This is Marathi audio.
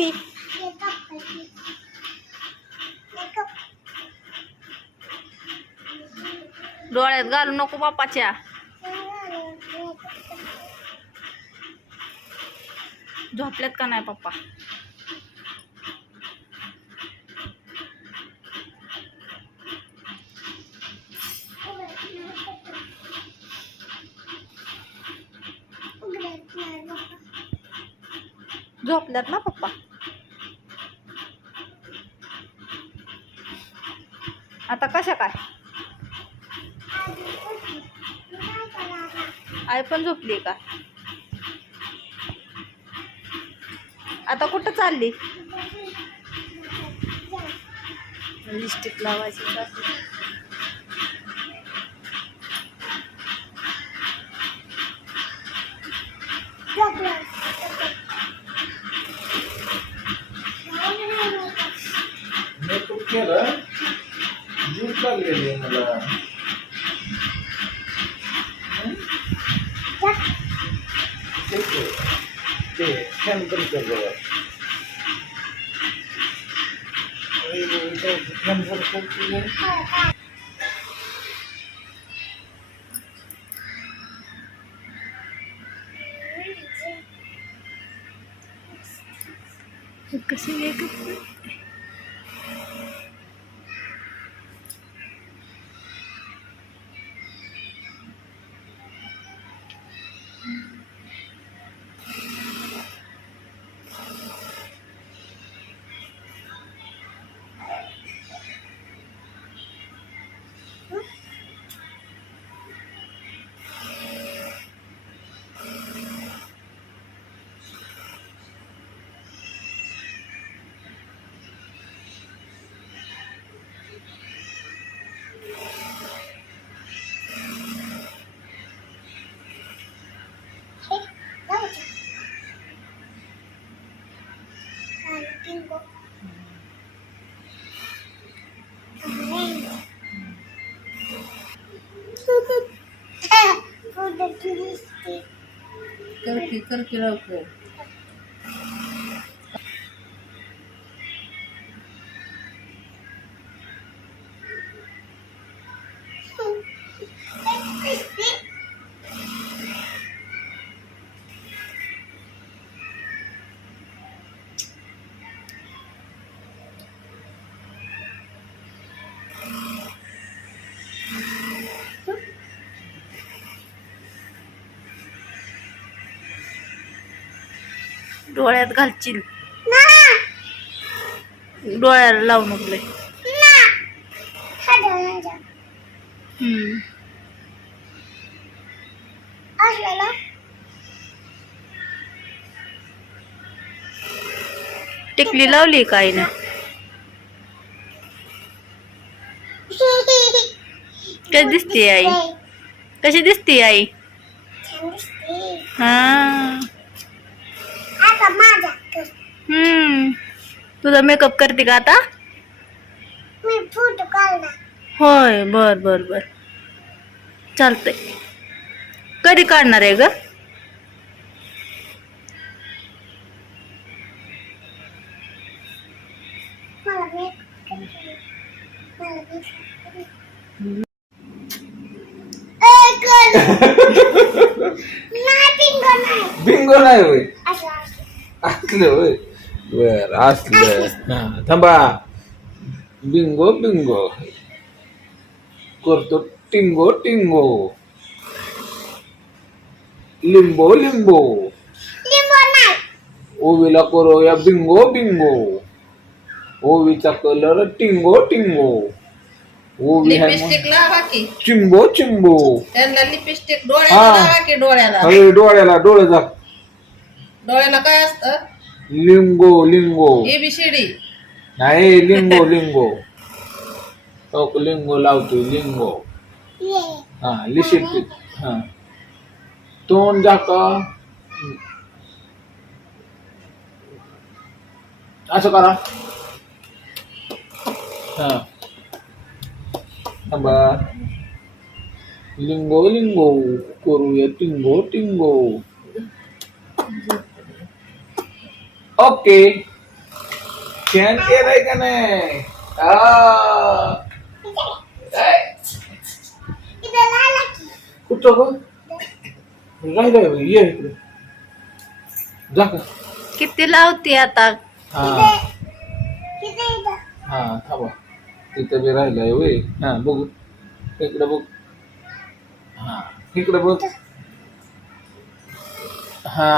ओवी. डोळ्यात घालू नको बापाच्या. झोपल्यात का नाही पप्पा? झोपल्यात ना पप्पा? आता कशा काय? आई पण झोपली का? आता कुठं चालली? लिपस्टिक लावायची का? मेकअप केलं, झोप लागलेली मला. ते फॅन बंद कर जरा. फॅन बंद कर. कशी मेकअप? करकी लवकर. डोळ्यात घालशील. डोळ्याला लावू नको. टिकली लावली का आईने? कशी दिसते आई? कशी दिसते आई? हा. तुझा मेकअप करते का आता? होय. बर बर बर, चालतंय. कधी काढणार आहे ग? बिंगो नाही होय, असलं होय. बर असलं. थांबा. बिंगो बिंगो करतो. Tingo Tingo. लिंबो लिंबो. ओवीला करूया Bingo Bingo. ओवीचा colour Tingo Tingo. ओवी लिपस्टिक लावा की. चिंबो चिंबो. त्यांना लिपस्टिक डोळ्याला लावा की. डोळ्याला. डोळ्याला डोळे जा. डोळ्याला काय असतं? लिंगो लिंगो. ABCD नाही, लिंगो लिंगो. लिंगो लावतोय. लिंगो. हा. लिपस्टिक. हा. तोंड जाका असं करा. हा. थांबा. लिंगो लिंगो करूया टिंगो टिंगो. ओके. छान केलंय का नाही आ. काय? कुठं ग राहिलंय ये इकडे जा का किती लावते आता? हा हा थांबा तिथं बी राहिलंय वय हा बघू इकडे बघ हा इकडे बघ हा